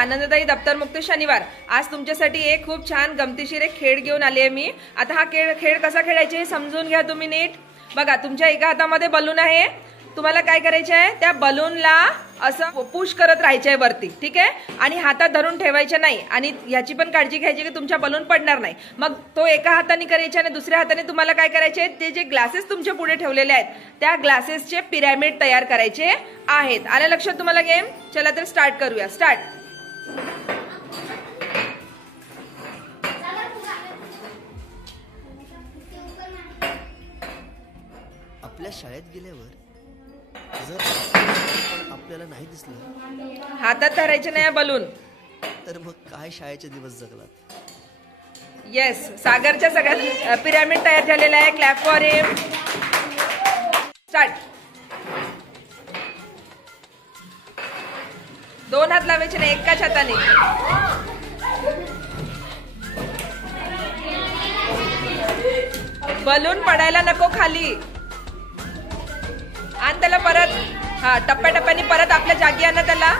आनंददायी दप्तरमुक्त शनिवार. आज तुमच्यासाठी एक खूप छान गमतीशीर एक खेळ घेऊन आली आहे मी. आता हा खेळ कसा खेळायचा हे समजून घ्या तुम्ही नीट. बघा, तुमच्या एका हातामध्ये बलून आहे. तुम्हाला काय करायचं आहे, त्या बलूनला असं पुश करत राहायचं आहे वरती, ठीक आहे. आणि हातात धरून ठेवायचं नाही. आणि ह्याची पण काळजी घ्यायची की तुमच्या बलून पडणार नाही. मग तो एका हाताने करायचा आणि दुसऱ्या हाताने तुम्हाला काय करायचे, ते जे ग्लासेस तुमच्या पुढे ठेवलेले आहेत त्या ग्लासेसचे पिरॅमिड तयार करायचे आहेत. आलं लक्षात तुम्हाला गेम? चला तर स्टार्ट करूया. स्टार्ट. आपल्या शाळेत गेल्यावर जर आपल्याला नाही दिसलं, हातात धरायचे नाही बलून, तर मग काय शाळेचे दिवस जगलात. येस, सागरच्या सगळ्यात पिरॅमिड तयार झालेला आहे. Clap for him. स्टार्ट. 2 हात लावायचे नाही, एकाच हाताने. बलून पडायला नको खाली. आणि त्याला परत टप्प्याटप्प्याने परत आपल्या जागी आणा त्याला.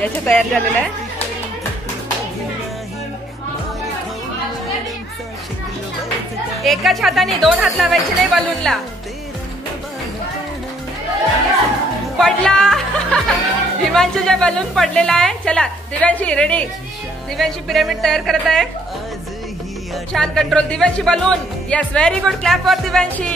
याच्या तयार झालेलं आहे. एकाच हाताने 2 हात लावायचे नाही बलूनला. पडला. दिव्यांशीच्या बलून पडलेला आहे. चला दिव्यांशी रेडी. दिव्यांशी पिरॅमिड तयार करत आहे. छान control Divyanshi balloon. Yes, very good. Clap for Divyanshi.